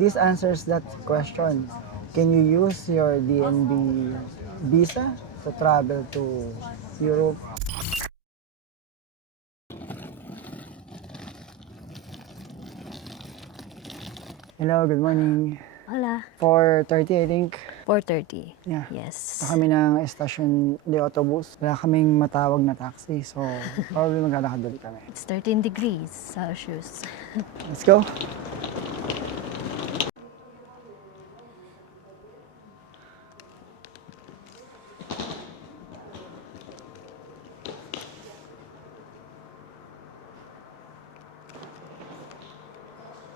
this answers that question. Can you use your DNB visa to travel to Europe? Hello, good morning. Hola. 4:30 I think. 4:30. Yeah. Yes. Ito kami ng estasyon de autobus. Wala kaming matawag na taxi, so probably maglalakad ulit kami. It's 13 degrees Celsius. Let's go!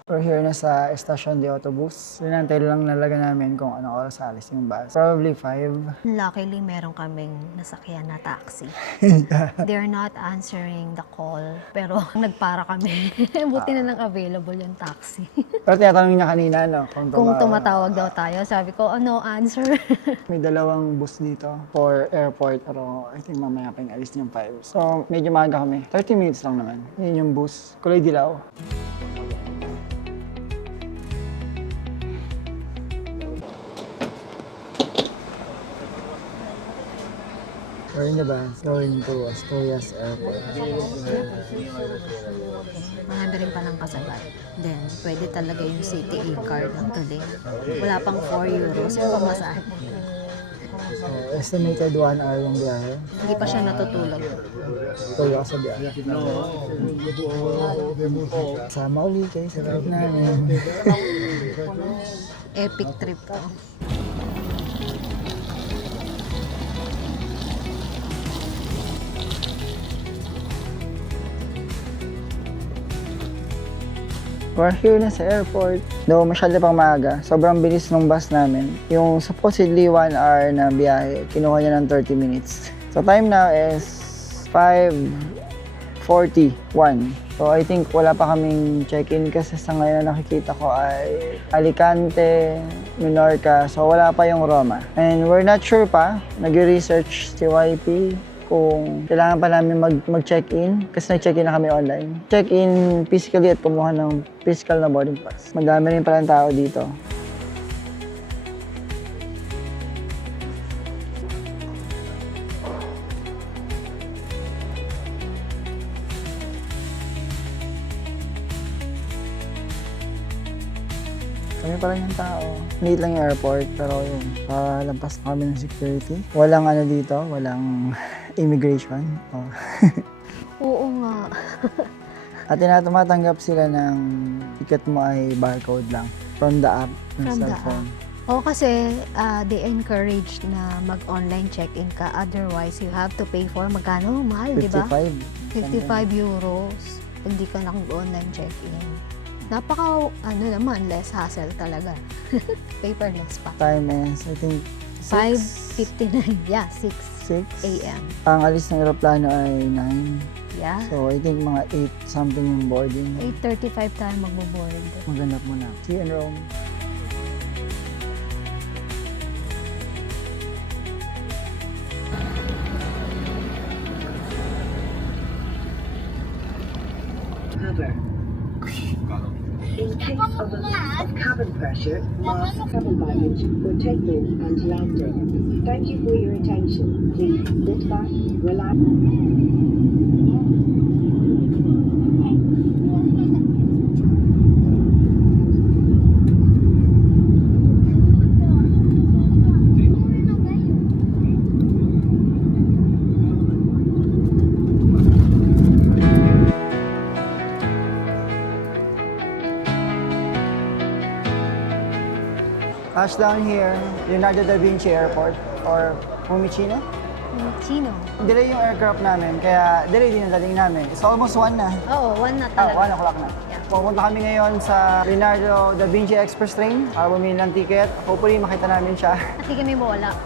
We're here na sa estasyon de autobus. Sinantay lang nalaga namin kung anong oras alis yung bus. Probably 5. Luckily, meron kaming nasakyan na taxi. They're not answering the call. Pero nagpara kami. Buti na lang available yung taxi. Pero tinatanong niya kanina, no? Kung tumatawag daw tayo, sabi ko, no answer. May dalawang bus dito for airport, pero I think mamaya pa yung alis niyang 5. So, medyo maaga kami. 30 minutes lang naman. Yun yung bus. Kulay dilaw. We're in the bus going to Asturias Airport. Marami rin palang kasabay. Then, pwede talaga yung CTE card ng tuloy. Wala pang 4 euros yung pamasahe. So, estimated 1 hour yung biyahe. Hindi pa siya natutulog. Tulog ako sa biyahe. Sama ulit kayo sa trip namin. Epic trip to. We're here na sa airport. Though masyado pang maaga, sobrang bilis ng bus namin. Yung supposedly 1 hour na biyahe, kinuha niya ng 30 minutes. So time now is 5:41. So I think wala pa kaming check-in kasi sa ngayon na nakikita ko ay Alicante, Menorca. So wala pa yung Roma. And we're not sure pa. Nag-research si YP kung kailangan pa namin mag-check-in kasi nag-check-in na kami online. Check-in physically at kumuha ng physical na boarding pass. Madami rin palang tao dito. Kami pa rin yung tao. Neat lang yung airport, pero yun, lampas na kami ng security. Walang ano dito, walang immigration. Oh. Oo nga. At tumatanggap sila ng ticket mo ay barcode lang from the app ng From the cellphone. Oo, kasi they encourage na mag-online check-in ka. Otherwise, you have to pay for magkano? Mahal, di ba? 55 euros. Hindi ka nag-online check-in. Napaka, naman, less hassle talaga. Paperless pa. Time is, I think, 6. 5:59. Yeah, 6 6 a.m. Ang alis ng aeroplano ay 9. Yeah. So, I think mga 8 something yung boarding. 8:35 tayo magbo-board. Maghanap muna. See you in Rome. In case of a loss of cabin pressure, mask, cabin baggage for takeoff and landing. Thank you for your attention. Please sit back, relax. Touchdown here, Leonardo da Vinci Airport or Fiumicino. Chino. Delay yung aircraft namin, kaya delay din ang dating namin. It's almost 1 na. Oo, 1 na 1 talaga. o'clock na. Yeah. Pupunta kami ngayon sa Leonardo da Vinci Express Train para bumili ng ticket. Hopefully makita namin siya. At di kami wala.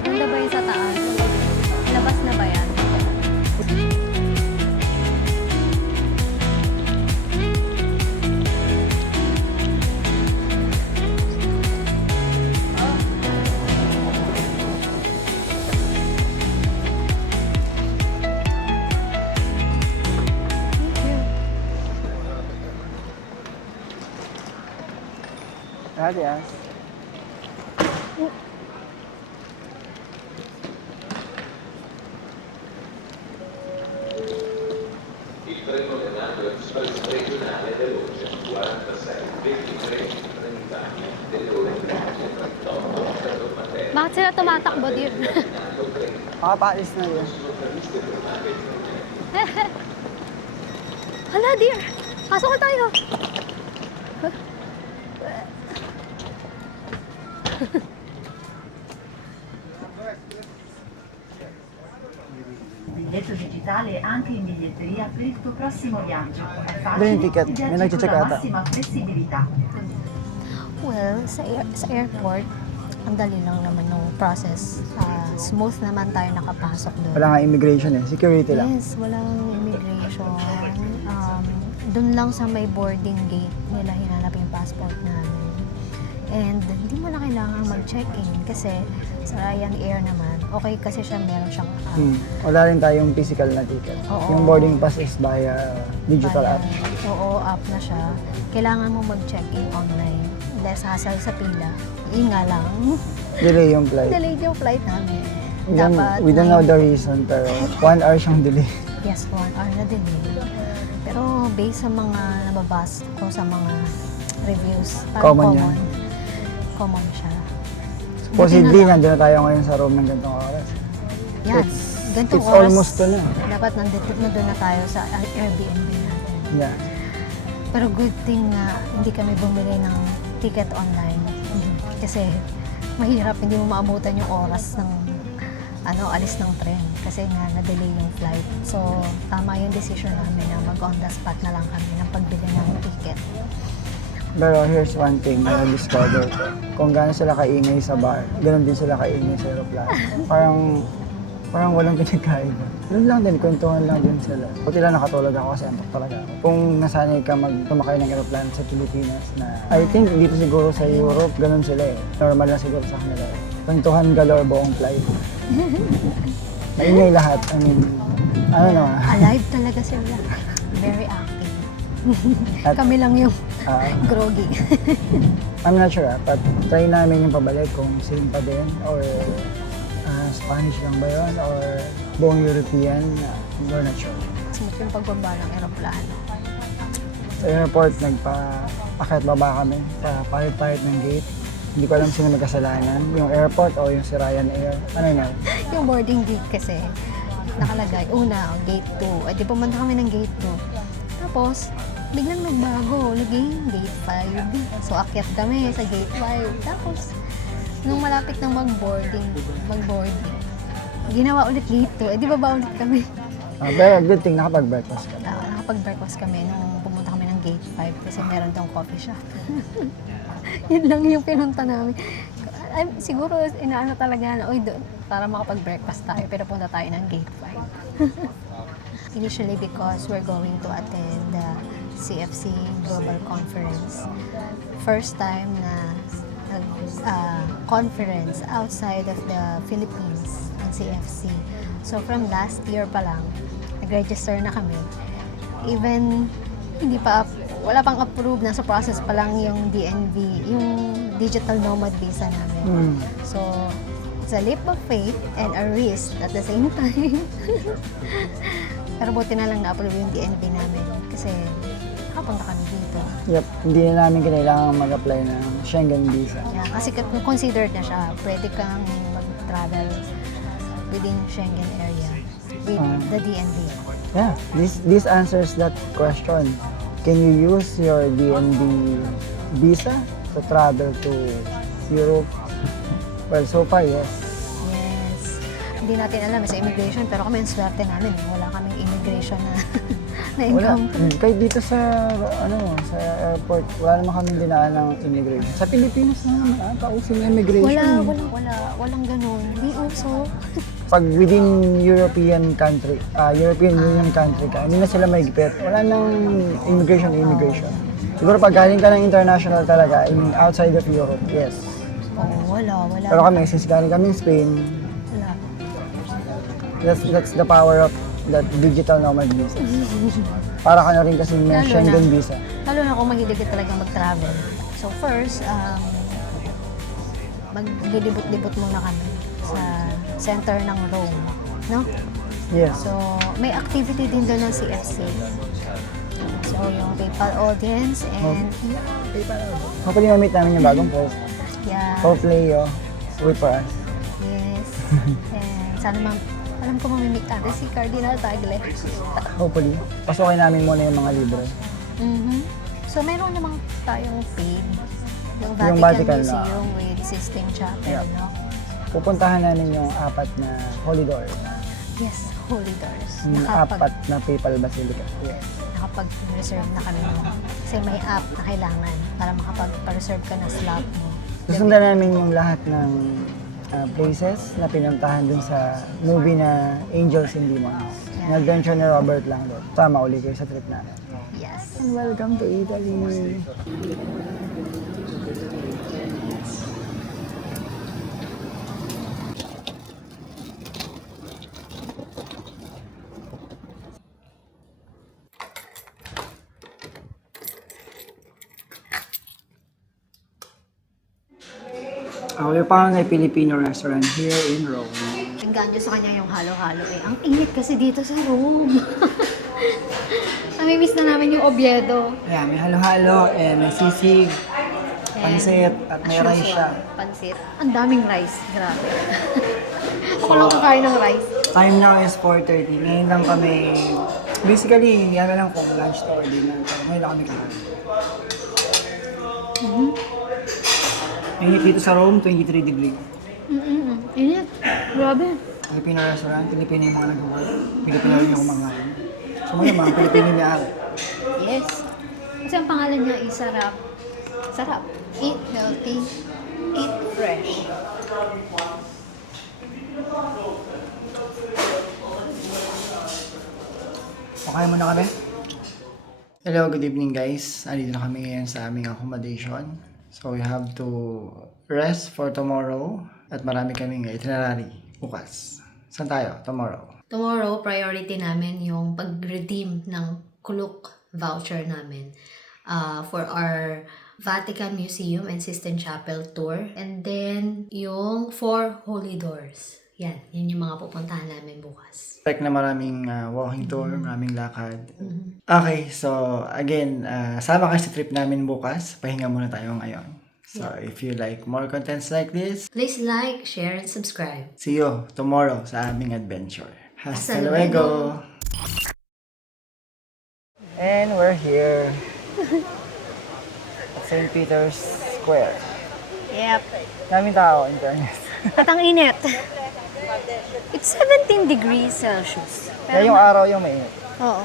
Ganda ba yung sa taas? Labas na ba yan? Gracias. Il treno Leonardo Express regionale veloce 46-23 Trenitalia delle ore 15:38 per Matera. Bakit sila tumatakbo, dear? Makapaalis na yun. Hala, dear! Pasok na tayo! Biglietto digitale anche in biglietteria per il tuo prossimo viaggio. È Ba yung facile ticket? ed May agito nagche-check la ata. massima flessibilità. Well, sa airport, ang dali lang naman ng process. Smooth naman tayo nakapasok doon. Wala nga immigration eh. Security lang. Yes, walang immigration. Doon lang sa may boarding gate nila hinanap yung passport namin. And hindi mo na kailangan mag-check-in kasi sa Ryanair naman, okay kasi siya, meron siyang app. Wala rin tayong physical na ticket. Oo. Yung boarding pass is via digital Via- app. Oo, app na siya. Kailangan mo mag-check-in online. Less hassle sa pila. Yun nga lang, Delay yung flight. delayed yung flight namin. We don't know the reason pero 1 hour siyang delay. Yes, 1 hour na delay. Pero based sa mga nababasa ko sa mga reviews, Common yan. Common siya. Supposedly, Buti na lang. nandun na tayo ngayon sa room ng gantong oras. Yan. Gantong It's oras, almost to na. dapat nandito na doon na tayo sa Airbnb natin. Yeah. Pero good thing na hindi kami bumili ng ticket online. Kasi mahirap, hindi mo maabutan yung oras ng alis ng tren. Kasi nga, na-delay yung flight. So, tama yung decision namin na mag-on the spot na lang kami ng pagbili ng ticket. Pero here's one thing na na-discover ko. Kung gaano sila kaingay sa bar, ganoon din sila kaingay sa aeroplano. Parang walang pinagkaiba. Doon lang din, kwentuhan lang din sila. Buti lang nakatulog ako kasi antok talaga ako. Kung nasanay ka tumakay ng aeroplano sa Pilipinas na, I think dito siguro sa Europe, ganun sila eh. Normal na siguro sa kanila eh. Kwentuhan galore buong flight. Maingay lahat. I mean, ano na. Alive talaga sila. Very active. At- Kami lang yung ah, groggy. I'm not sure but try namin yung pabalik kung same pa din or Spanish lang ba yun or buong European, we're not sure. Smooth yung pagbaba ng aeroplano. Sa airport, nagpa-akit baba kami sa palit-palit ng gate. Hindi ko alam sino may kasalanan, yung airport o yung si Ryanair. Ano na? Yung boarding gate kasi, nakalagay, una, gate 2. Di pumunta kami ng gate 2. Tapos, biglang nagbago, naging gate 5. So, akyat kami sa gate 5. Tapos, nung malapit ng mag-boarding, ginawa ulit gate 2. Di baba ulit kami. Pero good thing, nakapag-breakfast kami. Nakapag-breakfast kami nung pumunta kami ng gate 5 kasi meron tong coffee shop. Yun lang yung pinunta namin. Siguro inaano talaga na, para makapag-breakfast tayo, pero punta tayo ng gate 5. Initially because we're going to attend the CFC Global Conference. First time na conference outside of the Philippines ang CFC. So from last year pa lang, nag-register na kami. Even wala pang approve, nasa process pa lang yung DNV, yung Digital Nomad Visa namin. So, it's a leap of faith and a risk at the same time. Pero buti na lang na-approve yung DNV namin kasi nakapunta kami dito. Yep, hindi na namin kailangan mag-apply ng Schengen visa. Yeah, kasi considered na siya, pwede kang mag-travel within Schengen area with the DNV. Yeah, this answers that question. Can you use your DNB visa to travel to Europe? Well, so far, yes. Yes. Hindi natin alam sa immigration, pero kami ang swerte namin. Wala kaming immigration na Wala. encounter. Kahit dito sa airport, wala naman kami dinaan ng immigration. Sa Pilipinas naman, pausin yung immigration. Walang ganun. Hindi uso. Pag within European country, European Union country ka, hindi na sila may gipit. Wala nang immigration. Siguro pag galing ka ng international talaga, outside of Europe, yes. Wala. Pero kami, since galing kami in Spain, Wala. that's the power of that digital nomad visa. Para ka na rin kasi may Lalo Schengen na. visa. Lalo na kung mahilig ka talagang mag-travel. So first, maglilibot-libot muna kami sa center ng Rome, no? Yes. So, may activity din doon ng CFC. So, yung PayPal audience and Hopefully, ma-meet namin yung bagong Pope. yeah, Pope Leo, wait for us. yes. And sana alam ko mamimit natin si Cardinal Tagle. Hopefully. Pasukin namin muna yung mga libre. Mhm. So, meron namang tayong paid. Yung Yung Vatican Vatican na. Museum with Sistine Chapel, Yeah. no? Pupuntahan namin yung 4 na Holy Door. Yes, Holy Doors. Yung 4 na Papal Basilica. Yeah. Nakapag-reserve na kami nun. Kasi may app na kailangan para makapag-reserve ka ng slot mo. Susundan namin yung lahat ng places na pinuntahan dun sa movie na Angels and Demons. Yeah. Nag-venture ni Robert lang doon. Tama, uli kayo sa trip namin. Yes. And welcome to Italy! We're found a Filipino restaurant here in Rome. Ang ganyo sa kanya yung halo-halo eh. Ang init kasi dito sa Rome. Namimiss na namin yung Oviedo. Yeah, may halo-halo and may sisig, pansit, at may as rice usual, siya. Pansit. Ang daming rice. Grabe. Ako lang kakain ng rice. Time now is 4:30. Ngayon lang kami, basically, yan na lang kung lunch to or dinner. Pero ngayon lang kami kakain. Init dito sa Rome, 23 degree. Init. Grabe. Filipino restaurant, Pilipino yung mga nag-work. Pilipino rin yung kumakain. So ngayon, mga Pilipino niya. Yes. Kasi ang pangalan niya is Sarap. Sarap. Eat healthy. Eat fresh. Okay muna kami. Hello, good evening guys. Andito na kami ngayon sa aming accommodation. So we have to rest for tomorrow at marami kaming itinerary bukas. Saan tayo? Tomorrow. Tomorrow, priority namin yung pag-redeem ng Kuluk voucher namin for our Vatican Museum and Sistine Chapel tour. And then, yung 4 Holy Doors. Yan yung mga pupuntahan namin bukas. Expect na maraming walking tour, maraming lakad. Okay, so again, sama kayo sa trip namin bukas. Pahinga muna tayo ngayon. So if you like more contents like this, Please like, share, and subscribe. see you tomorrow sa aming adventure. Hasta Hasta luego! And we're here at St. Peter's Square. Yep. Daming tao, in fairness. At ang init. It's 17 degrees Celsius. Kaya yung araw yung mainit. Oo.